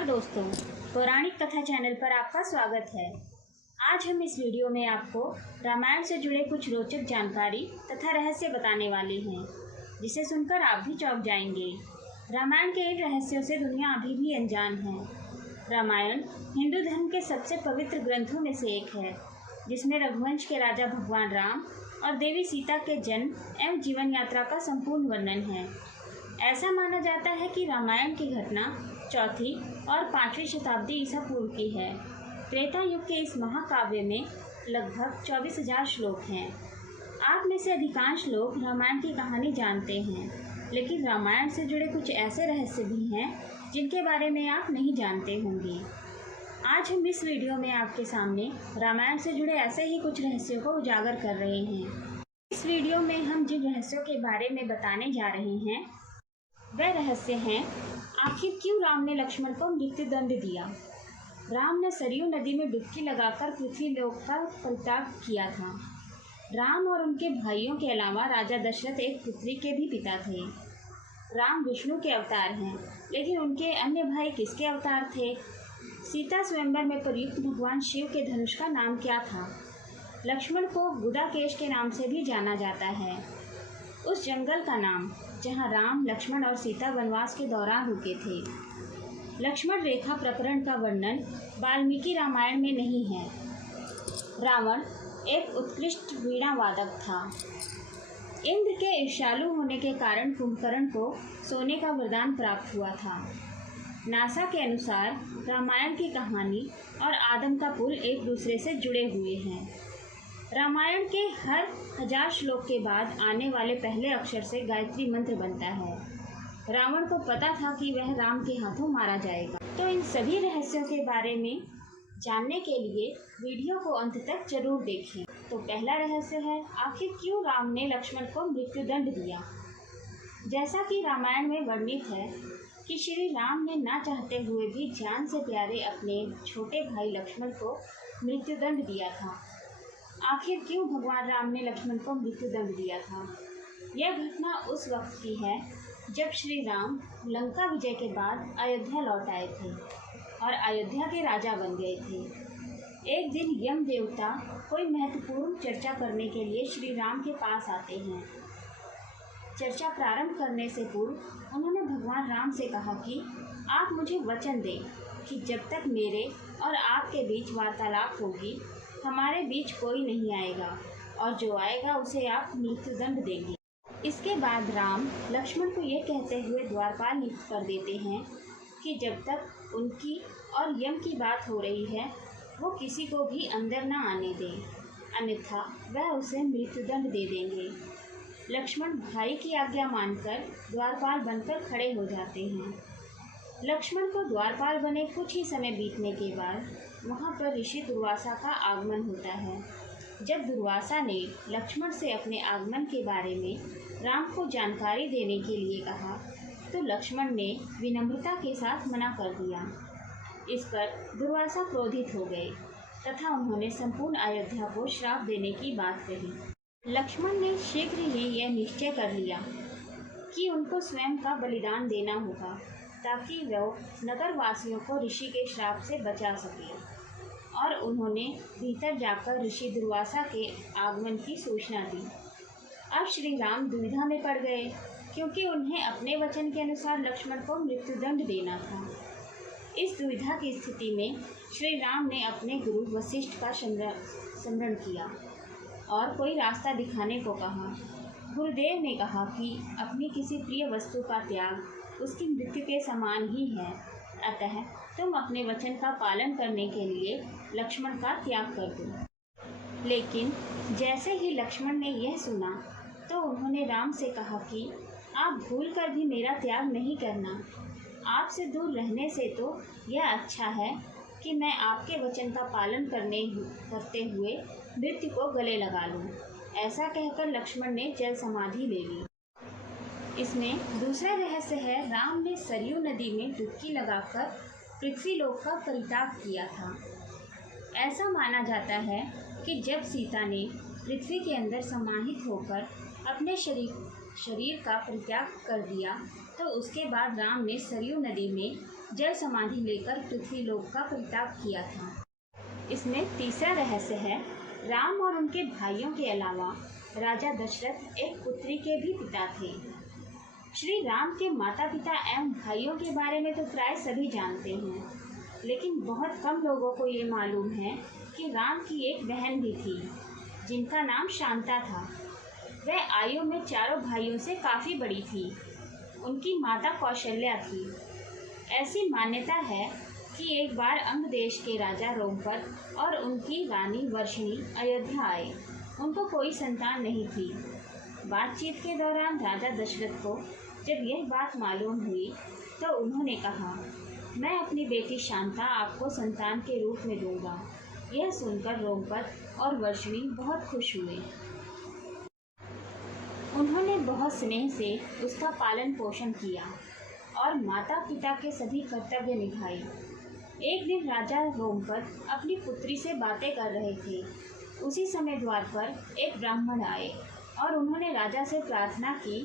नमस्कार दोस्तों, पौराणिक कथा चैनल पर आपका स्वागत है। आज हम इस वीडियो में आपको रामायण से जुड़े कुछ रोचक जानकारी तथा रहस्य बताने वाले हैं, जिसे सुनकर आप भी चौंक जाएंगे। रामायण के इन रहस्यों से दुनिया अभी भी अनजान है। रामायण हिंदू धर्म के सबसे पवित्र ग्रंथों में से एक है, जिसमें रघुवंश के राजा भगवान राम और देवी सीता के जन्म एवं जीवन यात्रा का संपूर्ण वर्णन है। ऐसा माना जाता है कि रामायण की घटना चौथी और 5वीं शताब्दी ईसा पूर्व की है। त्रेता युग के इस महाकाव्य में लगभग 24,000 श्लोक हैं। आप में से अधिकांश लोग रामायण की कहानी जानते हैं, लेकिन रामायण से जुड़े कुछ ऐसे रहस्य भी हैं जिनके बारे में आप नहीं जानते होंगे। आज हम इस वीडियो में आपके सामने रामायण से जुड़े ऐसे ही कुछ रहस्यों को उजागर कर रहे हैं। इस वीडियो में हम जिन रहस्यों के बारे में बताने जा रहे हैं वह रहस्य हैं, आखिर क्यों राम ने लक्ष्मण को मृत्यु दंड दिया। राम ने सरयू नदी में डुबकी लगाकर पृथ्वी लोक का परित्याग किया था। राम और उनके भाइयों के अलावा राजा दशरथ एक पुत्री के भी पिता थे। राम विष्णु के अवतार हैं, लेकिन उनके अन्य भाई किसके अवतार थे। सीता स्वयंवर में प्रयुक्त भगवान शिव के धनुष का नाम क्या था। लक्ष्मण को गुदाकेश के नाम से भी जाना जाता है। उस जंगल का नाम जहाँ राम, लक्ष्मण और सीता वनवास के दौरान रुके थे। लक्ष्मण रेखा प्रकरण का वर्णन वाल्मीकि रामायण में नहीं है। रावण एक उत्कृष्ट वीणा वादक था। इंद्र के ईर्ष्यालु होने के कारण कुंभकर्ण को सोने का वरदान प्राप्त हुआ था। नासा के अनुसार रामायण की कहानी और आदम का पुल एक दूसरे से जुड़े हुए हैं। रामायण के हर 1000 श्लोक के बाद आने वाले पहले अक्षर से गायत्री मंत्र बनता है। रावण को पता था कि वह राम के हाथों मारा जाएगा। तो इन सभी रहस्यों के बारे में जानने के लिए वीडियो को अंत तक जरूर देखें। तो पहला रहस्य है, आखिर क्यों राम ने लक्ष्मण को मृत्युदंड दिया। जैसा कि रामायण में वर्णित है कि श्री राम ने ना चाहते हुए भी जान से प्यारे अपने छोटे भाई लक्ष्मण को मृत्युदंड दिया था। आखिर क्यों भगवान राम ने लक्ष्मण को मृत्युदंड दिया था। यह घटना उस वक्त की है जब श्री राम लंका विजय के बाद अयोध्या लौट आए थे और अयोध्या के राजा बन गए थे। एक दिन यम देवता कोई महत्वपूर्ण चर्चा करने के लिए श्री राम के पास आते हैं। चर्चा प्रारंभ करने से पूर्व उन्होंने भगवान राम से कहा कि आप मुझे वचन दें कि जब तक मेरे और आपके बीच वार्तालाप होगी, हमारे बीच कोई नहीं आएगा और जो आएगा उसे आप मृत्युदंड देंगे। इसके बाद राम लक्ष्मण को ये कहते हुए द्वारपाल नियुक्त कर देते हैं कि जब तक उनकी और यम की बात हो रही है, वो किसी को भी अंदर न आने दें, अन्यथा वह उसे मृत्युदंड दे देंगे। लक्ष्मण भाई की आज्ञा मानकर द्वारपाल बनकर खड़े हो जाते हैं। लक्ष्मण को द्वारपाल बने कुछ ही समय बीतने के बाद वहाँ पर ऋषि दुर्वासा का आगमन होता है। जब दुर्वासा ने लक्ष्मण से अपने आगमन के बारे में राम को जानकारी देने के लिए कहा, तो लक्ष्मण ने विनम्रता के साथ मना कर दिया। इस पर दुर्वासा क्रोधित हो गए तथा उन्होंने संपूर्ण अयोध्या को श्राप देने की बात कही। लक्ष्मण ने शीघ्र ही यह निश्चय कर लिया कि उनको स्वयं का बलिदान देना होगा, ताकि वह नगर वासियों को ऋषि के श्राप से बचा सके। और उन्होंने भीतर जाकर ऋषि दुर्वासा के आगमन की सूचना दी। अब श्री राम दुविधा में पड़ गए, क्योंकि उन्हें अपने वचन के अनुसार लक्ष्मण को मृत्युदंड देना था। इस दुविधा की स्थिति में श्री राम ने अपने गुरु वशिष्ठ का स्मरण किया और कोई रास्ता दिखाने को कहा। गुरुदेव ने कहा कि अपनी किसी प्रिय वस्तु का त्याग उसकी मृत्यु के समान ही है, अतः तुम अपने वचन का पालन करने के लिए लक्ष्मण का त्याग कर दो। लेकिन जैसे ही लक्ष्मण ने यह सुना, तो उन्होंने राम से कहा कि आप भूल कर भी मेरा त्याग नहीं करना। आपसे दूर रहने से तो यह अच्छा है कि मैं आपके वचन का पालन करते हुए मृत्यु को गले लगा लूं। ऐसा कहकर लक्ष्मण ने जल समाधि ले ली। इसमें दूसरा रहस्य है, राम ने सरयू नदी में डुबकी लगाकर पृथ्वी लोक का परित्याग किया था। ऐसा माना जाता है कि जब सीता ने पृथ्वी के अंदर समाहित होकर अपने शरीर का परित्याग कर दिया, तो उसके बाद राम ने सरयू नदी में जल समाधि लेकर पृथ्वी लोक का परित्याग किया था। इसमें तीसरा रहस्य है, राम और उनके भाइयों के अलावा राजा दशरथ एक पुत्री के भी पिता थे। श्री राम के माता पिता एवं भाइयों के बारे में तो प्राय सभी जानते हैं, लेकिन बहुत कम लोगों को ये मालूम है कि राम की एक बहन भी थी जिनका नाम शांता था। वह आयु में चारों भाइयों से काफ़ी बड़ी थी। उनकी माता कौशल्या थी। ऐसी मान्यता है कि एक बार अंग देश के राजा रोमपद और उनकी रानी वर्षिणी अयोध्या आए। उनको कोई संतान नहीं थी। बातचीत के दौरान राजा दशरथ को जब यह बात मालूम हुई तो उन्होंने कहा, मैं अपनी बेटी शांता आपको संतान के रूप में दूंगा। यह सुनकर रोमपद और वर्षिणी बहुत खुश हुए। उन्होंने बहुत स्नेह से उसका पालन पोषण किया और माता पिता के सभी कर्तव्य निभाए। एक दिन राजा रोमपद अपनी पुत्री से बातें कर रहे थे। उसी समय द्वार पर एक ब्राह्मण आए और उन्होंने राजा से प्रार्थना की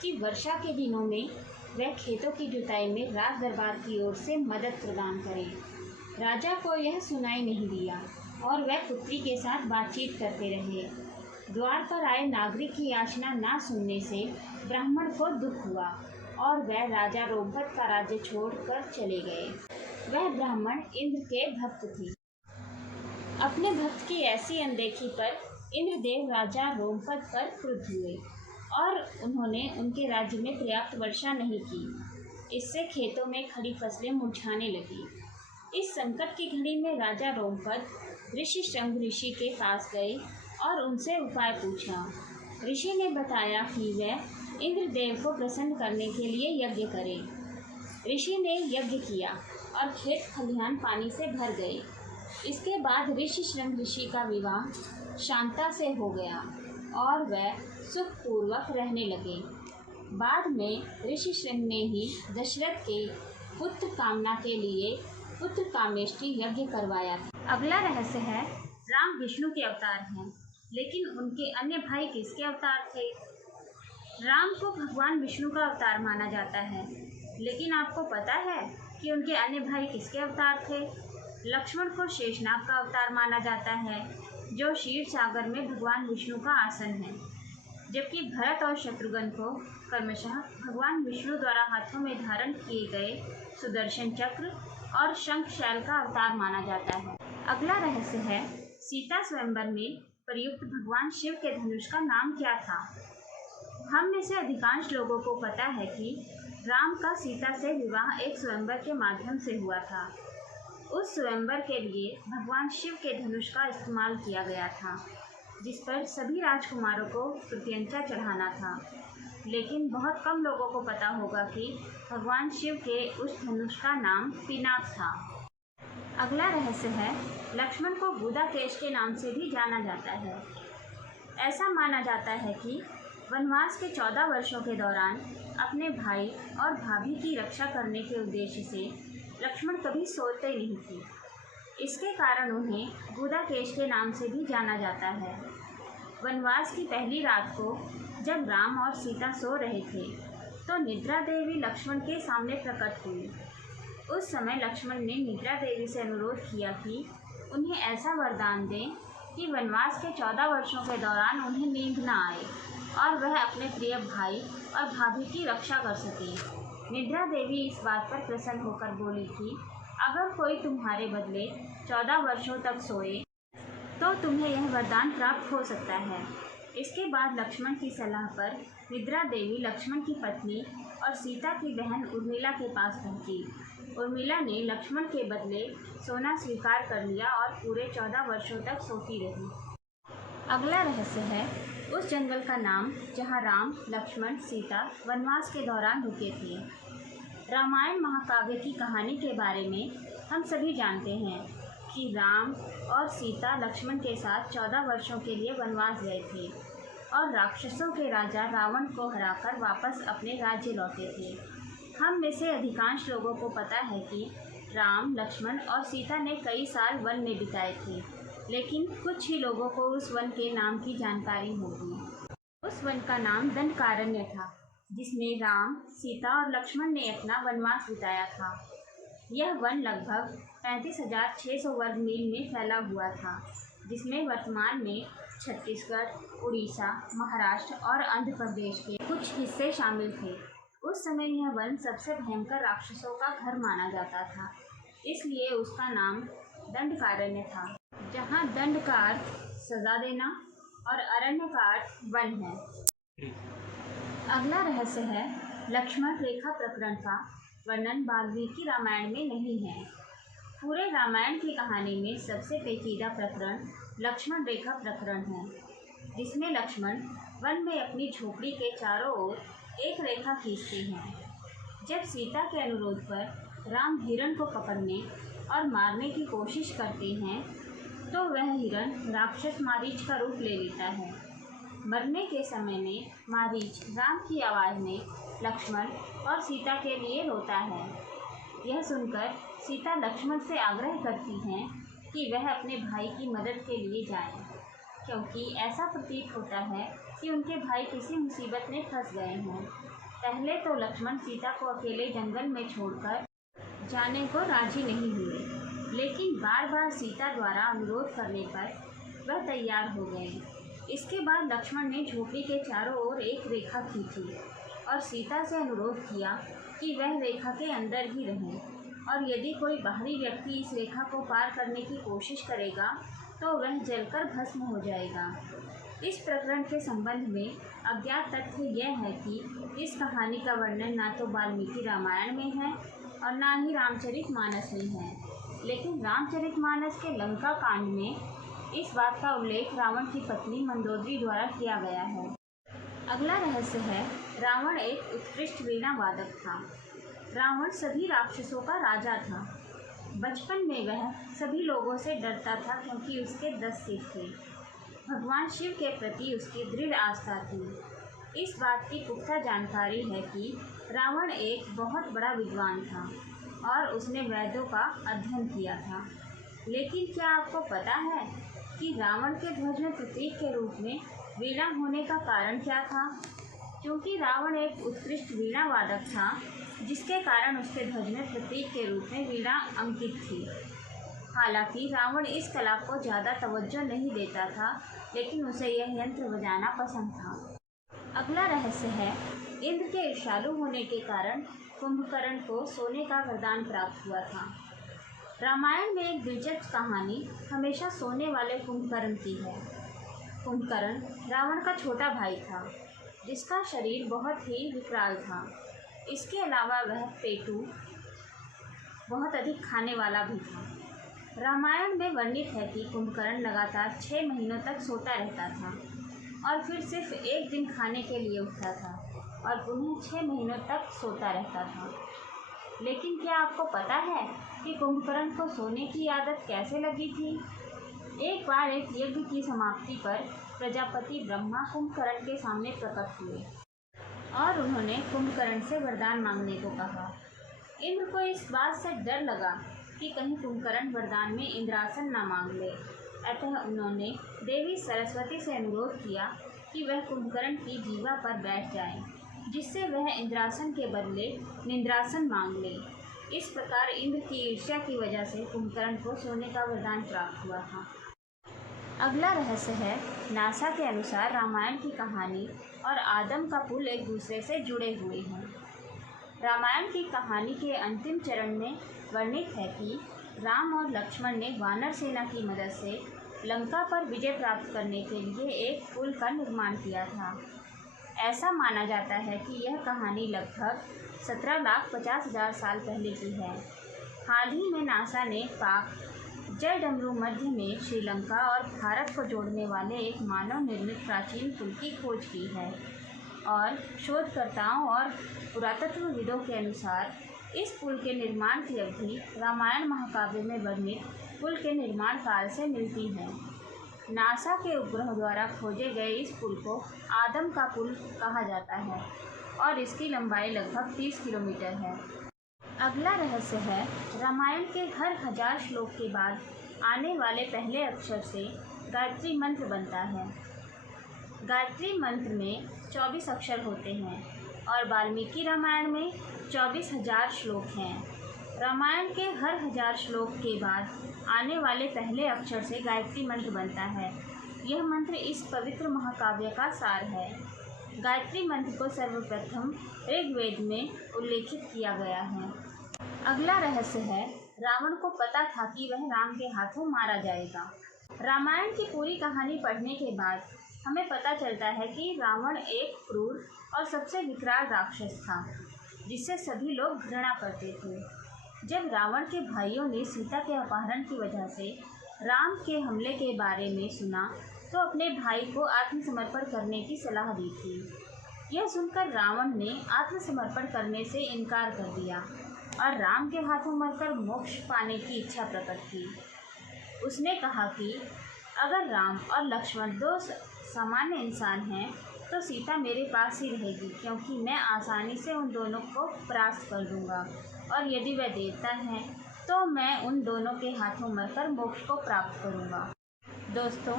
कि वर्षा के दिनों में वह खेतों की जुताई में राज दरबार की ओर से मदद प्रदान करें। राजा को यह सुनाई नहीं दिया और वह पुत्री के साथ बातचीत करते रहे। द्वार पर आए नागरिक की याचना ना सुनने से ब्राह्मण को दुख हुआ और वह राजा रोमपद का राज्य छोड़कर चले गए। वह ब्राह्मण इंद्र के भक्त थे। अपने भक्त की ऐसी अनदेखी पर इंद्रदेव राजा रोमपद पर क्रुद्ध हुए और उन्होंने उनके राज्य में पर्याप्त वर्षा नहीं की। इससे खेतों में खड़ी फसलें मुरझाने लगी। इस संकट की घड़ी में राजा रोमपद ऋषि शृंग ऋषि के पास गए और उनसे उपाय पूछा। ऋषि ने बताया कि वह इंद्रदेव को प्रसन्न करने के लिए यज्ञ करे। ऋषि ने यज्ञ किया और खेत खलिहान पानी से भर गए। इसके बाद ऋषि शृंग ऋषि का विवाह शांता से हो गया और वह सुखपूर्वक रहने लगे। बाद में ऋषि शृंग ने ही दशरथ के पुत्र कामना के लिए पुत्र कामेष्टि यज्ञ करवाया था। अगला रहस्य है, राम विष्णु के अवतार हैं, लेकिन उनके अन्य भाई किसके अवतार थे? राम को भगवान विष्णु का अवतार माना जाता है, लेकिन आपको पता है कि उनके अन्य भाई किसके अवतार थे? लक्ष्मण को शेषनाग का अवतार माना जाता है, जो क्षीर सागर में भगवान विष्णु का आसन है, जबकि भरत और शत्रुघ्न को क्रमशः भगवान विष्णु द्वारा हाथों में धारण किए गए सुदर्शन चक्र और शंखशैल का अवतार माना जाता है। अगला रहस्य है, सीता स्वयंवर में प्रयुक्त भगवान शिव के धनुष का नाम क्या था? हम में से अधिकांश लोगों को पता है कि राम का सीता से विवाह एक स्वयंवर के माध्यम से हुआ था। उस स्वयंवर के लिए भगवान शिव के धनुष का इस्तेमाल किया गया था, जिस पर सभी राजकुमारों को प्रत्यंचा चढ़ाना था। लेकिन बहुत कम लोगों को पता होगा कि भगवान शिव के उस धनुष का नाम पिनाक था। अगला रहस्य है, लक्ष्मण को गुदाकेश के नाम से भी जाना जाता है। ऐसा माना जाता है कि वनवास के 14 वर्षों के दौरान अपने भाई और भाभी की रक्षा करने के उद्देश्य से लक्ष्मण कभी सोते नहीं थे। इसके कारण उन्हें गुदाकेश के नाम से भी जाना जाता है। वनवास की पहली रात को जब राम और सीता सो रहे थे तो निद्रा देवी लक्ष्मण के सामने प्रकट हुई। उस समय लक्ष्मण ने निद्रा देवी से अनुरोध किया कि उन्हें ऐसा वरदान दें कि वनवास के 14 वर्षों के दौरान उन्हें नींद न आए और वह अपने प्रिय भाई और भाभी की रक्षा कर सकें। निद्रा देवी इस बात पर प्रसन्न होकर बोली कि अगर कोई तुम्हारे बदले 14 वर्षों तक सोए तो तुम्हें यह वरदान प्राप्त हो सकता है। इसके बाद लक्ष्मण की सलाह पर निद्रा देवी लक्ष्मण की पत्नी और सीता की बहन उर्मिला के पास पहुंची। उर्मिला ने लक्ष्मण के बदले सोना स्वीकार कर लिया और पूरे 14 वर्षों तक सोती रही। अगला रहस्य है, उस जंगल का नाम जहां राम, लक्ष्मण, सीता वनवास के दौरान रुके थे। रामायण महाकाव्य की कहानी के बारे में हम सभी जानते हैं कि राम और सीता लक्ष्मण के साथ 14 वर्षों के लिए वनवास गए थे और राक्षसों के राजा रावण को हराकर वापस अपने राज्य लौटे थे। हम में से अधिकांश लोगों को पता है कि राम, लक्ष्मण और सीता ने कई साल वन में बिताए थे, लेकिन कुछ ही लोगों को उस वन के नाम की जानकारी होगी। उस वन का नाम दंडकारण्य था, जिसमें राम, सीता और लक्ष्मण ने अपना वनवास बिताया था। यह वन लगभग 35,600 वर्ग मील में फैला हुआ था, जिसमें वर्तमान में छत्तीसगढ़, उड़ीसा, महाराष्ट्र और आंध्र प्रदेश के कुछ हिस्से शामिल थे। उस समय यह वन सबसे भयंकर राक्षसों का घर माना जाता था, इसलिए उसका नाम दंडकारण्य था, जहाँ दंड का अर्थ सजा देना और अरण्य का अर्थ वन है। अगला रहस्य है लक्ष्मण रेखा प्रकरण का वर्णन वाल्मीकि रामायण में नहीं है। पूरे रामायण की कहानी में सबसे पेचीदा प्रकरण लक्ष्मण रेखा प्रकरण है, जिसमें लक्ष्मण वन में अपनी झोपड़ी के चारों ओर एक रेखा खींचते हैं। जब सीता के अनुरोध पर राम हिरण को पकड़ने और मारने की कोशिश करते हैं, तो वह हिरण राक्षस मारीच का रूप ले लेता है। मरने के समय में मारीच राम की आवाज़ में लक्ष्मण और सीता के लिए रोता है। यह सुनकर सीता लक्ष्मण से आग्रह करती हैं कि वह अपने भाई की मदद के लिए जाएं, क्योंकि ऐसा प्रतीत होता है कि उनके भाई किसी मुसीबत में फंस गए हैं। पहले तो लक्ष्मण सीता को अकेले जंगल में छोड़कर जाने को राजी नहीं हुए, लेकिन बार बार सीता द्वारा अनुरोध करने पर वह तैयार हो गए। इसके बाद लक्ष्मण ने झोपड़ी के चारों ओर एक रेखा खींची और सीता से अनुरोध किया कि वह रेखा के अंदर ही रहें, और यदि कोई बाहरी व्यक्ति इस रेखा को पार करने की कोशिश करेगा तो वह जलकर भस्म हो जाएगा। इस प्रकरण के संबंध में अज्ञात तथ्य यह है कि इस कहानी का वर्णन ना तो वाल्मीकि रामायण में है और ना ही रामचरितमानस में है, लेकिन रामचरितमानस के लंका कांड में इस बात का उल्लेख रावण की पत्नी मंदोदरी द्वारा किया गया है। अगला रहस्य है रावण एक उत्कृष्ट वीणा वादक था। रावण सभी राक्षसों का राजा था। बचपन में वह सभी लोगों से डरता था, क्योंकि उसके 10 सिर थे। भगवान शिव के प्रति उसकी दृढ़ आस्था थी। इस बात की पुख्ता जानकारी है कि रावण एक बहुत बड़ा विद्वान था और उसने वेदों का अध्ययन किया था। लेकिन क्या आपको पता है कि रावण के ध्वज में प्रतीक के रूप में वीणा होने का कारण क्या था? क्योंकि रावण एक उत्कृष्ट वीणा वादक था, जिसके कारण उसके ध्वज में प्रतीक के रूप में वीणा अंकित थी। हालांकि रावण इस कला को ज़्यादा तवज्जो नहीं देता था, लेकिन उसे यह यंत्र बजाना पसंद था। अगला रहस्य है इंद्र के ईर्ष्यालु होने के कारण कुंभकर्ण को सोने का वरदान प्राप्त हुआ था। रामायण में एक दिलचस्प कहानी हमेशा सोने वाले कुंभकर्ण की है। कुंभकर्ण रावण का छोटा भाई था, जिसका शरीर बहुत ही विकराल था। इसके अलावा वह पेटू बहुत अधिक खाने वाला भी था। रामायण में वर्णित है कि कुंभकर्ण लगातार 6 महीनों तक सोता रहता था और फिर सिर्फ एक दिन खाने के लिए उठता था और पुनः 6 महीनों तक सोता रहता था। लेकिन क्या आपको पता है कि कुंभकर्ण को सोने की आदत कैसे लगी थी? एक बार एक यज्ञ की समाप्ति पर प्रजापति ब्रह्मा कुंभकर्ण के सामने प्रकट हुए और उन्होंने कुंभकर्ण से वरदान मांगने को कहा। इंद्र को इस बात से डर लगा कि कहीं कुंभकर्ण वरदान में इंद्रासन न मांग ले, अतः उन्होंने देवी सरस्वती से अनुरोध किया कि वह कुंभकर्ण की जीवा पर बैठ जाए, जिससे वह इंद्रासन के बदले निंद्रासन मांग ले। इस प्रकार इंद्र की ईर्ष्या की वजह से कुंभकर्ण को सोने का वरदान प्राप्त हुआ था। अगला रहस्य है नासा के अनुसार रामायण की कहानी और आदम का पुल एक दूसरे से जुड़े हुए हैं। रामायण की कहानी के अंतिम चरण में वर्णित है कि राम और लक्ष्मण ने वानर सेना की मदद से लंका पर विजय प्राप्त करने के लिए एक पुल का निर्माण किया था। ऐसा माना जाता है कि यह कहानी लगभग 17,50,000 साल पहले की है। हाल ही में नासा ने पाक जयडमरू मध्य में श्रीलंका और भारत को जोड़ने वाले एक मानव निर्मित प्राचीन पुल की खोज की है, और शोधकर्ताओं और पुरातत्वविदों के अनुसार इस पुल के निर्माण की अवधि रामायण महाकाव्य में वर्णित पुल के निर्माण काल से मिलती है। नासा के उपग्रह द्वारा खोजे गए इस पुल को आदम का पुल कहा जाता है और इसकी लंबाई लगभग 30 किलोमीटर है। अगला रहस्य है रामायण के हर 1000 श्लोक के बाद आने वाले पहले अक्षर से गायत्री मंत्र बनता है। गायत्री मंत्र में 24 अक्षर होते हैं और वाल्मीकि रामायण में 24,000 श्लोक हैं। रामायण के हर 1000 श्लोक के बाद आने वाले पहले अक्षर से गायत्री मंत्र बनता है। यह मंत्र इस पवित्र महाकाव्य का सार है। गायत्री मंत्र को सर्वप्रथम ऋग्वेद में उल्लेखित किया गया है। अगला रहस्य है, रावण को पता था कि वह राम के हाथों मारा जाएगा। रामायण की पूरी कहानी पढ़ने के बाद हमें पता चलता है कि रावण एक क्रूर और सबसे विकराल राक्षस था, जिससे सभी लोग घृणा करते थे। जब रावण के भाइयों ने सीता के अपहरण की वजह से राम के हमले के बारे में सुना तो अपने भाई को आत्मसमर्पण करने की सलाह दी थी। यह सुनकर रावण ने आत्मसमर्पण करने से इनकार कर दिया और राम के हाथों मरकर मोक्ष पाने की इच्छा प्रकट की। उसने कहा कि अगर राम और लक्ष्मण दो सामान्य इंसान हैं तो सीता मेरे पास ही रहेगी, क्योंकि मैं आसानी से उन दोनों को परास्त कर दूंगा, और यदि वह देवता हैं तो मैं उन दोनों के हाथों मरकर मोक्ष को प्राप्त करूंगा। दोस्तों,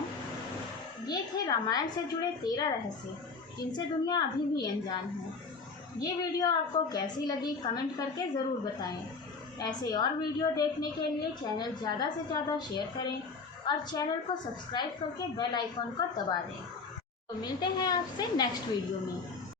ये थे रामायण से जुड़े 13 रहस्य जिनसे दुनिया अभी भी अनजान है। ये वीडियो आपको कैसी लगी कमेंट करके ज़रूर बताएं। ऐसे और वीडियो देखने के लिए चैनल ज़्यादा से ज़्यादा शेयर करें और चैनल को सब्सक्राइब करके बेल आइकॉन को दबा दें। तो मिलते हैं आपसे नेक्स्ट वीडियो में।